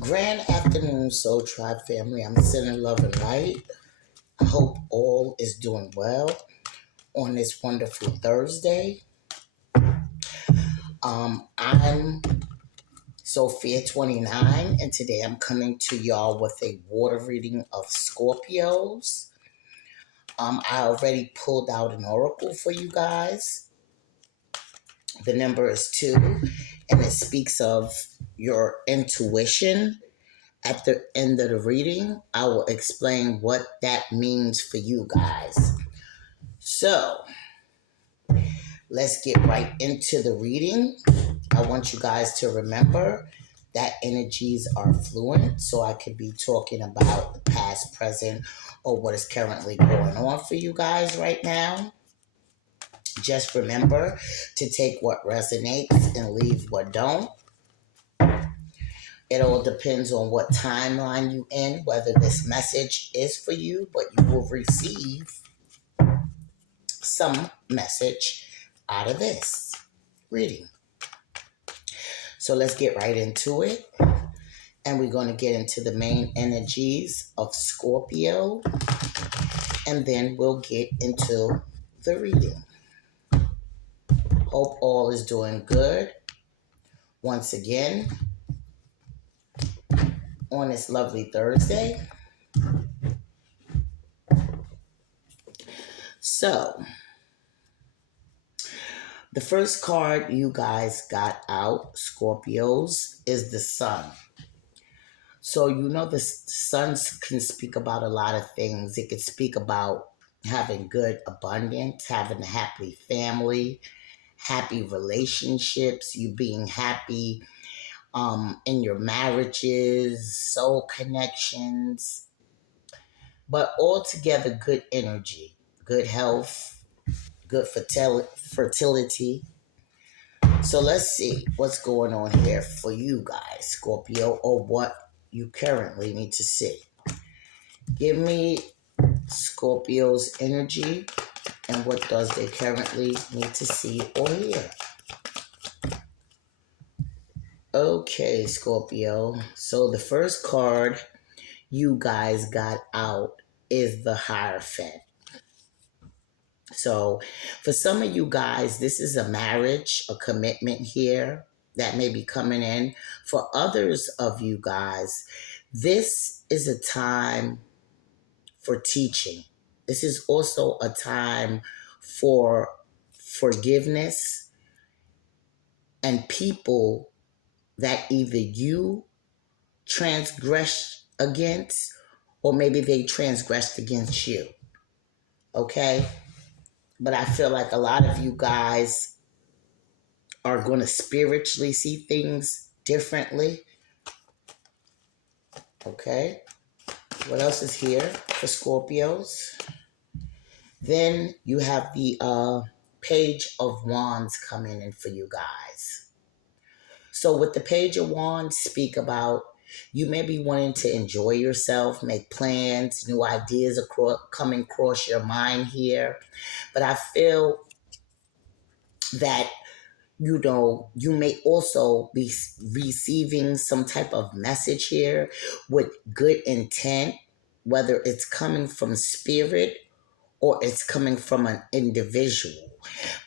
Grand afternoon, Soul Tribe family. I'm sending love and light. I hope all is doing well on this wonderful Thursday. I'm Sophia 29, and today I'm coming to y'all with a water reading of Scorpios. I already pulled out an oracle for you guys. The number is 2, and it speaks of your intuition. At the end of the reading, I will explain what that means for you guys. So, let's get right into the reading. I want you guys to remember that energies are fluent, so I could be talking about the past, present, or what is currently going on for you guys right now. Just remember to take what resonates and leave what don't. It all depends on what timeline you in, whether this message is for you, but you will receive some message out of this reading. So let's get right into it. And we're going to get into the main energies of Scorpio. And then we'll get into the reading. Hope all is doing good. Once again, on this lovely Thursday. So, the first card you guys got out, Scorpios, is the Sun. So, the Sun can speak about a lot of things. It can speak about having good abundance, having a happy family, happy relationships, you being happy in your marriages, soul connections, but altogether good energy, good health, good fertility. So let's see what's going on here for you guys, Scorpio, or what you currently need to see. Give me Scorpio's energy and what does they currently need to see or hear. Okay, Scorpio. So the first card you guys got out is the Hierophant. So for some of you guys, this is a marriage, a commitment here that may be coming in. For others of you guys, this is a time for teaching. This is also a time for forgiveness and people that either you transgress against or maybe they transgressed against you. Okay? But I feel like a lot of you guys are going to spiritually see things differently. Okay? What else is here for Scorpios? Then you have the Page of Wands coming in for you guys. So with the Page of Wands, speak about you may be wanting to enjoy yourself, make plans, new ideas coming across your mind here. But I feel that you may also be receiving some type of message here with good intent, whether it's coming from spirit or it's coming from an individual.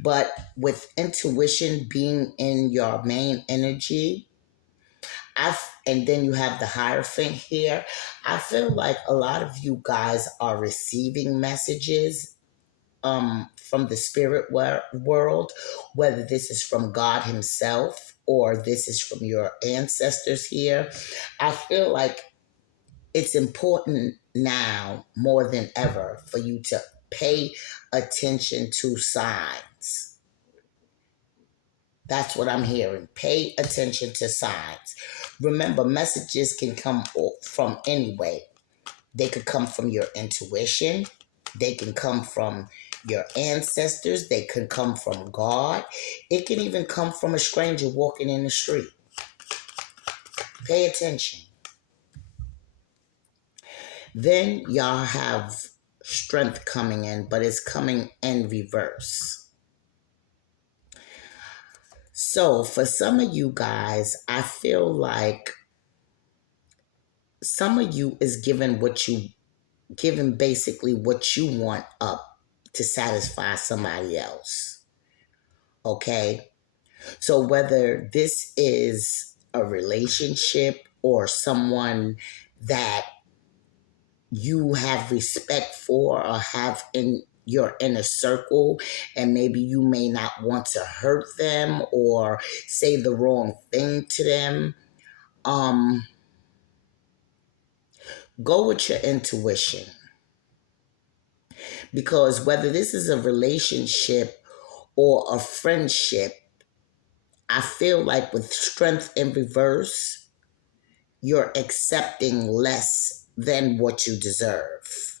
But with intuition being in your main energy, and then you have the Hierophant here, I feel like a lot of you guys are receiving messages from the spirit world, whether this is from God Himself or this is from your ancestors here. I feel like it's important now more than ever for you to pay attention to signs. That's what I'm hearing. Pay attention to signs. Remember, messages can come from any way. They could come from your intuition. They can come from your ancestors. They can come from God. It can even come from a stranger walking in the street. Pay attention. Then y'all have Strength coming in, but it's coming in reverse. So for some of you guys, I feel like some of you is giving basically what you want up to satisfy somebody else. Okay? So whether this is a relationship or someone that you have respect for or have in your inner circle, and maybe you may not want to hurt them or say the wrong thing to them, um go with your intuition, because whether this is a relationship or a friendship, I feel like with strength in reverse, you're accepting less than what you deserve.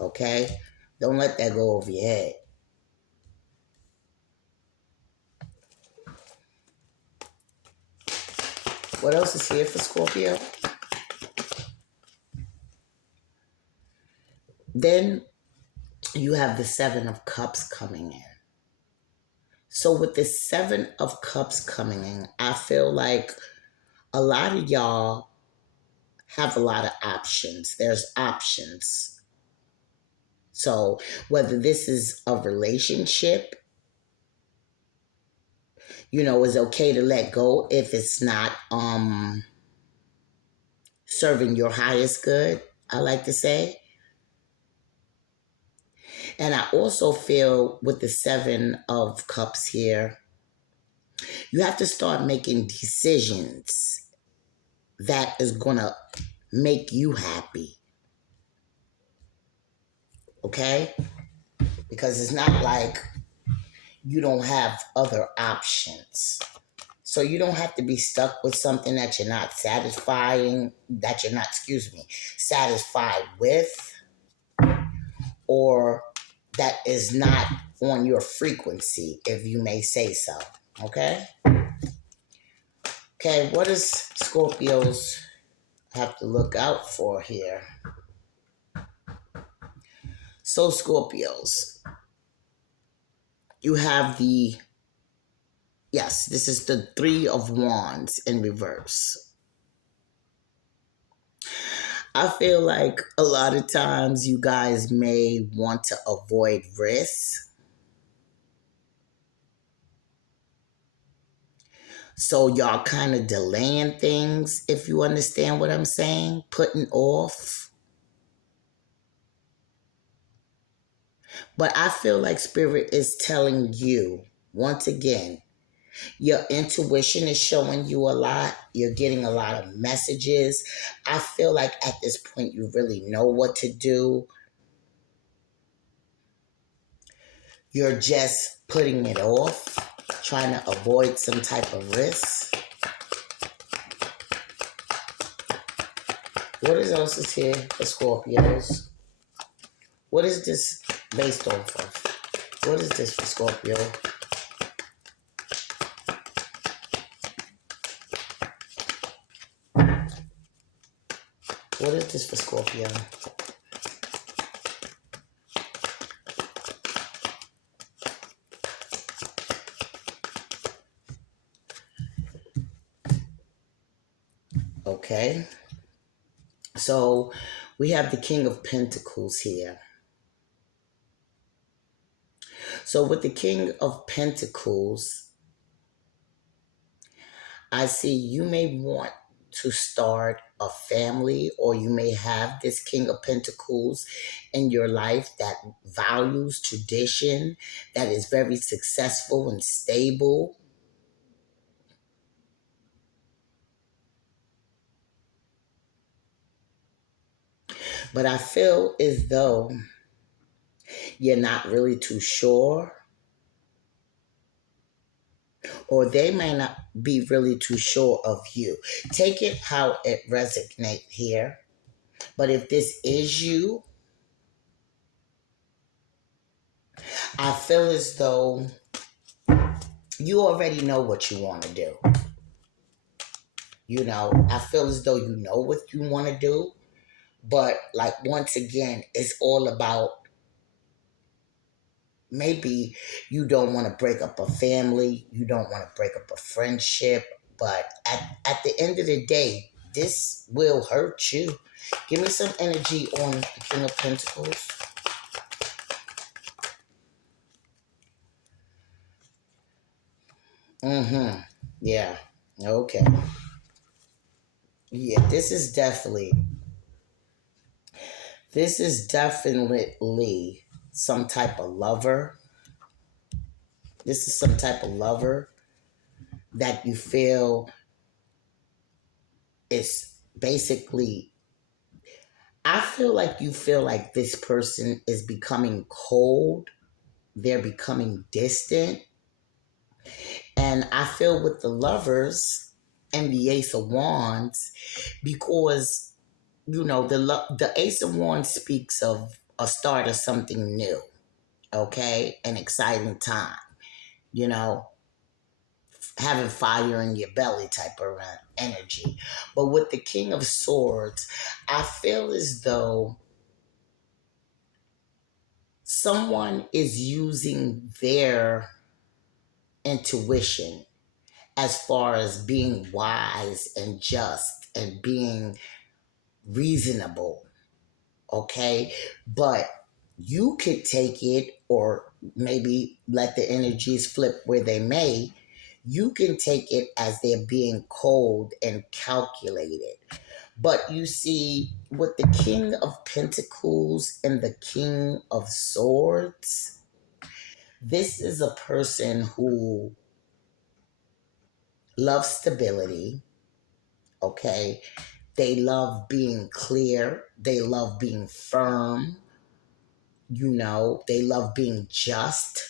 Okay? Don't let that go over your head. What else is here for Scorpio? Then you have the Seven of Cups coming in. So with the Seven of Cups coming in, I feel like a lot of y'all have a lot of options. There's options. So whether this is a relationship, it's okay to let go if it's not serving your highest good, I like to say. And I also feel with the Seven of Cups here, you have to start making decisions that is going to make you happy. Okay? Because it's not like you don't have other options. So you don't have to be stuck with something that you're not satisfied with, or that is not on your frequency, if you may say so. Okay? Okay, what does Scorpios have to look out for here? So, Scorpios, you have this is the Three of Wands in reverse. I feel like a lot of times you guys may want to avoid risks. So y'all kind of delaying things, if you understand what I'm saying, putting off. But I feel like Spirit is telling you, once again, your intuition is showing you a lot. You're getting a lot of messages. I feel like at this point you really know what to do. You're just putting it off, trying to avoid some type of risk. What else is here for Scorpios? What is this based off of? What is this for Scorpio? What is this for Scorpio? Okay. So we have the King of Pentacles here. So with the King of Pentacles, I see you may want to start a family, or you may have this King of Pentacles in your life that values tradition, that is very successful and stable. But I feel as though you're not really too sure, or they may not be really too sure of you. Take it how it resonates here. But if this is you, I feel as though you already know what you want to do. I feel as though you know what you want to do. But like, once again, it's all about, maybe you don't want to break up a family, you don't want to break up a friendship, but at the end of the day, This will hurt you. Give me some energy on the King of Pentacles. Mm-hmm. Yeah. Okay. Yeah, this is definitely some type of lover. This is some type of lover that you feel is basically, I feel like you feel like this person is becoming cold. They're becoming distant. And I feel with the lovers and the Ace of Wands, because, the Ace of Wands speaks of a start of something new, okay? An exciting time, you know, having fire in your belly type of energy. But with the King of Swords, I feel as though someone is using their intuition as far as being wise and just and being reasonable, okay? But you could take it, or maybe let the energies flip where they may. You can take it as they're being cold and calculated. But you see, with the King of Pentacles and the King of Swords, this is a person who loves stability, okay? They love being clear, they love being firm, they love being just.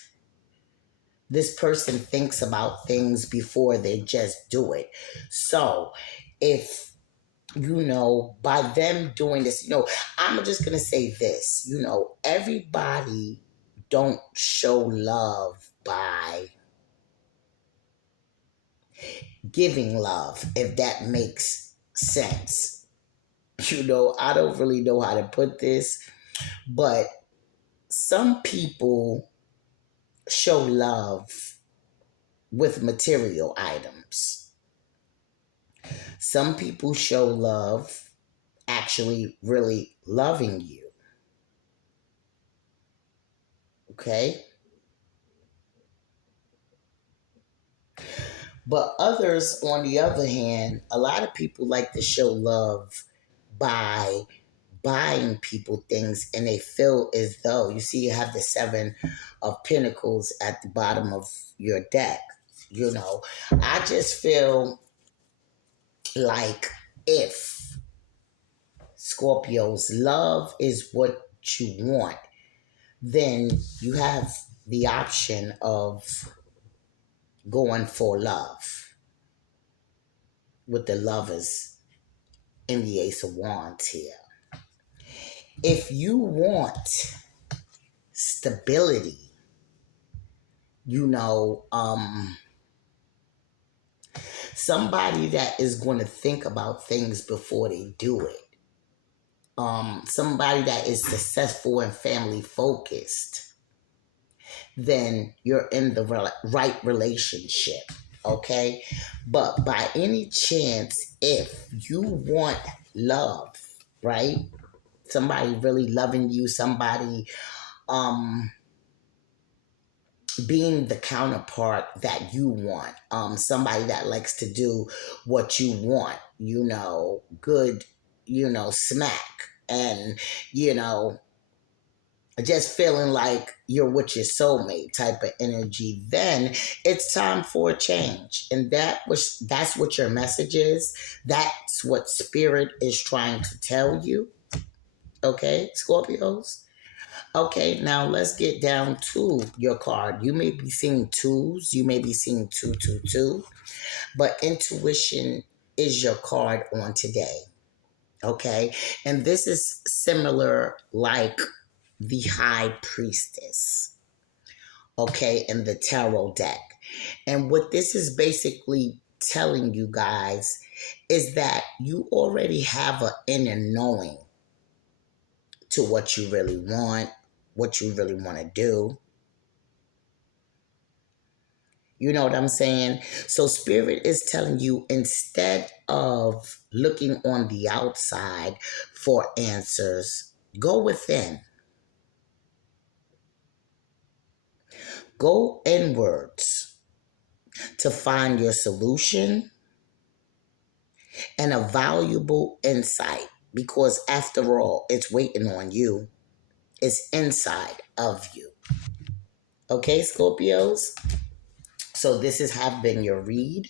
This person thinks about things before they just do it. So, if by them doing this, I'm just going to say this, everybody don't show love by giving love, if that makes sense. I don't really know how to put this, but some people show love with material items. Some people show love actually really loving you. Okay? But others, on the other hand, a lot of people like to show love by buying people things, and they feel as though, you see, you have the Seven of Pentacles at the bottom of your deck. I just feel like, if Scorpios, love is what you want, then you have the option of going for love with the lovers in the Ace of Wands here. If you want stability, somebody that is going to think about things before they do it, somebody that is successful and family focused, then you're in the right relationship. Okay. But by any chance, if you want love, right? Somebody really loving you, somebody um being the counterpart that you want, somebody that likes to do what you want, good, smack, and you know just feeling like you're with your soulmate type of energy, then it's time for a change. And that's what your message is. That's what spirit is trying to tell you. Okay, Scorpios? Okay, now let's get down to your card. You may be seeing twos, you may be seeing 222, but intuition is your card on today. Okay, and this is similar like the High Priestess, okay, in the tarot deck. And what this is basically telling you guys is that you already have an inner knowing to what you really want, what you really want to do. You know what I'm saying? So, Spirit is telling you instead of looking on the outside for answers, go within, go inwards to find your solution and a valuable insight because, after all, it's waiting on you, it's inside of you. Okay, Scorpios? So, this has have been your read.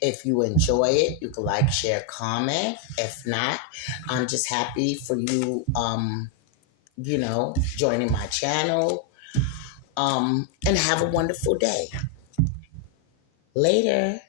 If you enjoy it, you can like, share, comment. If not, I'm just happy for you, joining my channel. And have a wonderful day. Later.